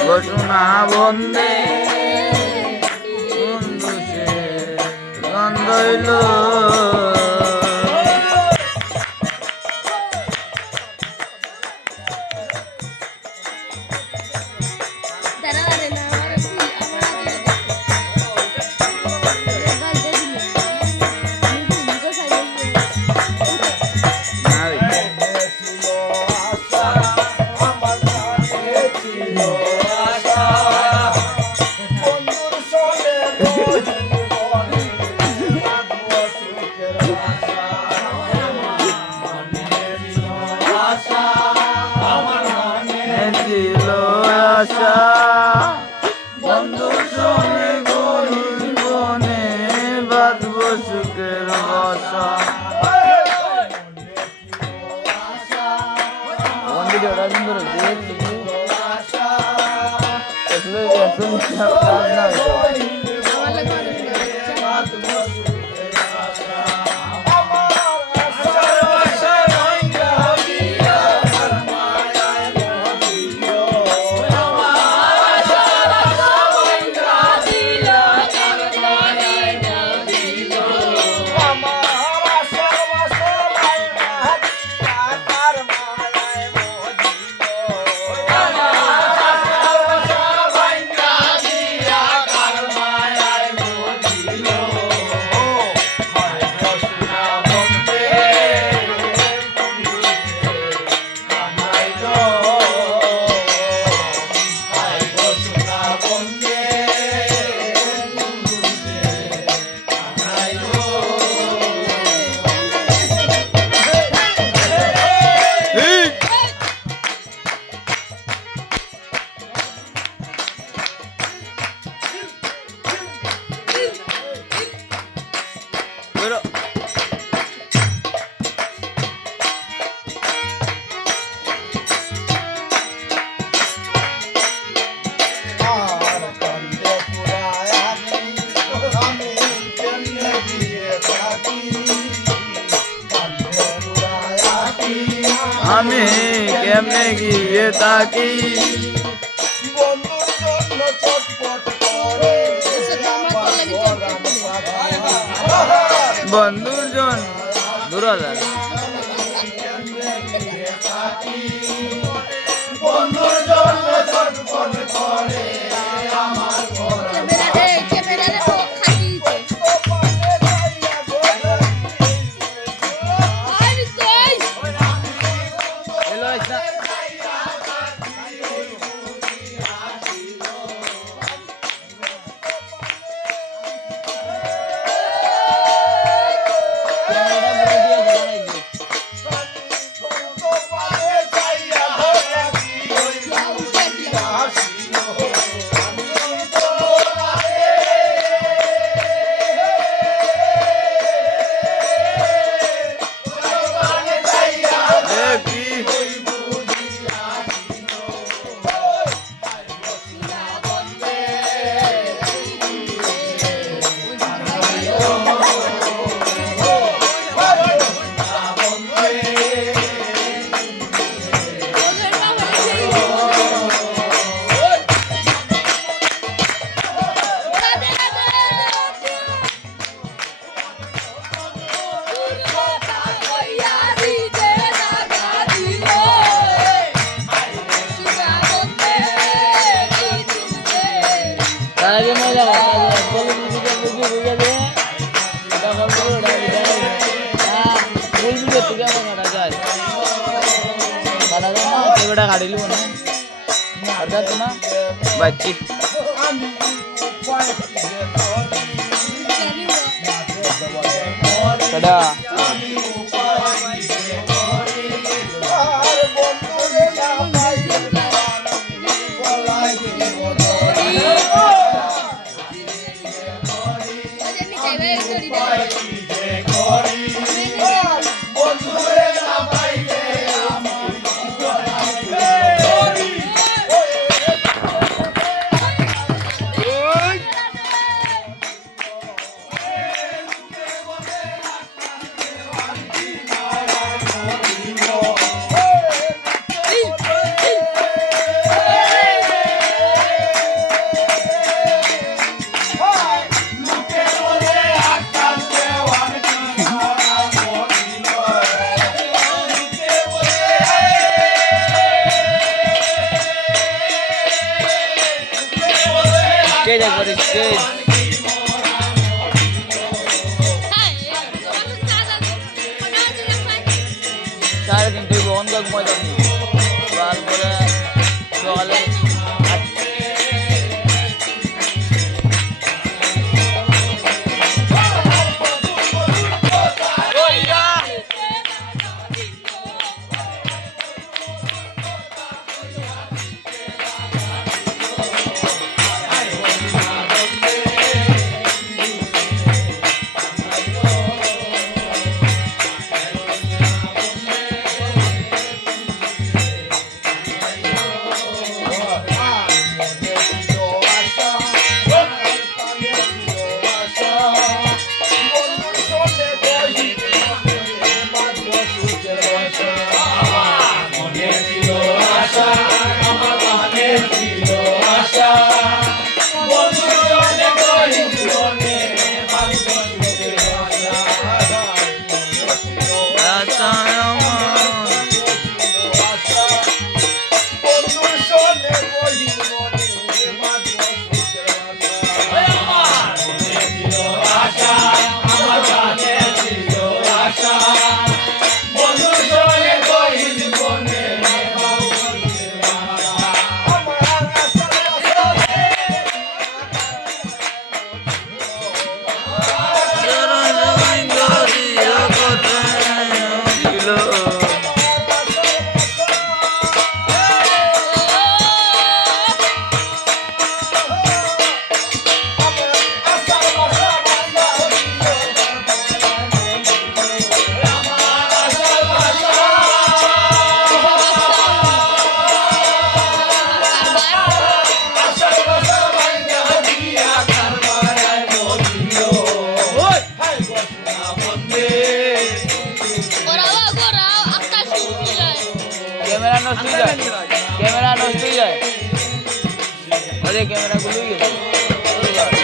ঘটনা বন্দে 네, 여러분들은 내일이니? কেমনে গিয়ে পাখি। বন্ধুর জন দূর বন্ধুর জন্য કાઢેલું અને અડધા તો ના વચ્ચે કડા Bye. ચાર ઇન્ટરવ્યુ ઓન ગોગ કેમેરા નો જાય. અરે કેમેરા ગુલાઈ ગયો.